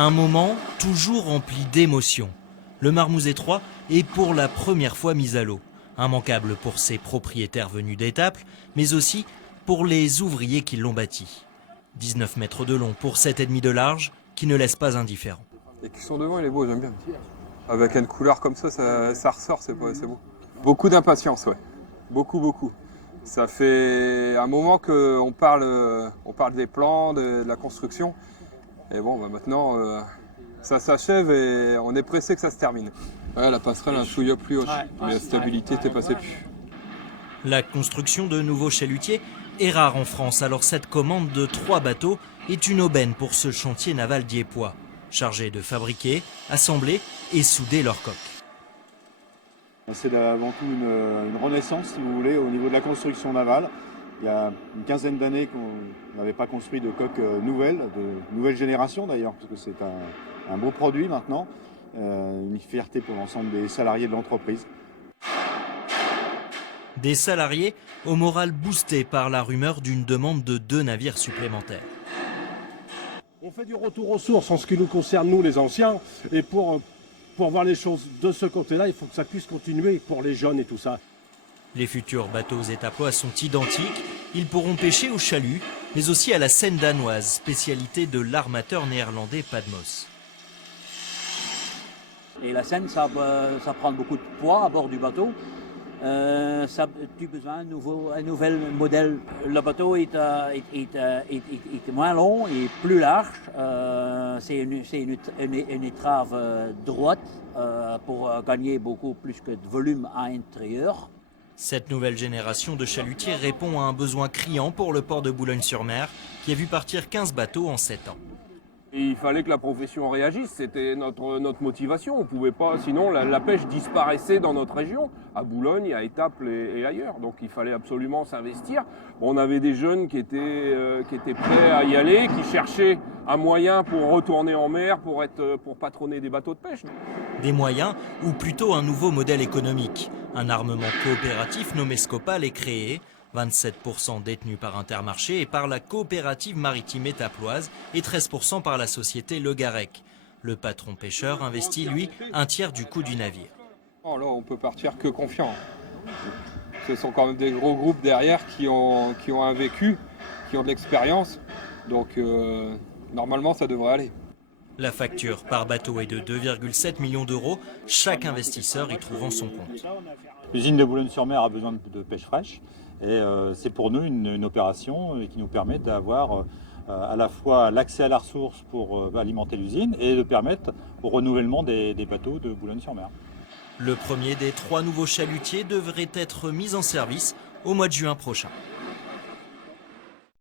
Un moment toujours rempli d'émotions. Le Marmouzet 3 est pour la première fois mis à l'eau. Immanquable pour ses propriétaires venus d'Étaples, mais aussi pour les ouvriers qui l'ont bâti. 19 mètres de long pour 7,5 de large, qui ne laisse pas indifférent. Et qui sont devant, il est beau, j'aime bien. Avec une couleur comme ça ressort, c'est beau. Beaucoup d'impatience, ouais. Beaucoup. Ça fait un moment qu'on parle des plans, de la construction. Et bon, maintenant, ça s'achève et on est pressé que ça se termine. Ouais, la passerelle, un chouïa plus haute, mais la stabilité t'est passée plus. La construction de nouveaux chalutiers est rare en France, alors cette commande de 3 bateaux est une aubaine pour ce chantier naval diepois, chargé de fabriquer, assembler et souder leurs coques. C'est avant tout une renaissance, si vous voulez, au niveau de la construction navale. Il y a une quinzaine d'années qu'on n'avait pas construit de coques nouvelles, de nouvelle génération d'ailleurs, parce que c'est un beau produit maintenant, une fierté pour l'ensemble des salariés de l'entreprise. Des salariés au moral boosté par la rumeur d'une demande de 2 navires supplémentaires. On fait du retour aux sources en ce qui nous concerne, nous les anciens, et pour voir les choses de ce côté-là, il faut que ça puisse continuer pour les jeunes et tout ça. Les futurs bateaux étaplois sont identiques. Ils pourront pêcher au chalut, mais aussi à la seine danoise, spécialité de l'armateur néerlandais Padmos. Et la seine, ça prend beaucoup de poids à bord du bateau. Tu as besoin d'un nouvel modèle. Le bateau est moins long et plus large. C'est une étrave droite pour gagner beaucoup plus que de volume à l'intérieur. Cette nouvelle génération de chalutiers répond à un besoin criant pour le port de Boulogne-sur-Mer, qui a vu partir 15 bateaux en 7 ans. Et il fallait que la profession réagisse, c'était notre motivation. On pouvait pas, sinon la pêche disparaissait dans notre région, à Boulogne, à Étaples et ailleurs. Donc il fallait absolument s'investir. Bon, on avait des jeunes qui étaient prêts à y aller, qui cherchaient un moyen pour retourner en mer, pour patronner des bateaux de pêche. Des moyens, ou plutôt un nouveau modèle économique. Un armement coopératif nommé Scopal est créé. 27% détenus par Intermarché et par la coopérative maritime étaploise et 13% par la société Le Garec. Le patron pêcheur investit, lui, un tiers du coût du navire. Oh là, on peut partir que confiant. Ce sont quand même des gros groupes derrière qui ont un vécu, qui ont de l'expérience. Donc normalement, ça devrait aller. La facture par bateau est de 2,7 millions d'euros, chaque investisseur y trouvant son compte. L'usine de Boulogne-sur-Mer a besoin de pêche fraîche. Et c'est pour nous une opération qui nous permet d'avoir à la fois l'accès à la ressource pour alimenter l'usine et de permettre au renouvellement des bateaux de Boulogne-sur-Mer. Le premier des 3 nouveaux chalutiers devrait être mis en service au mois de juin prochain.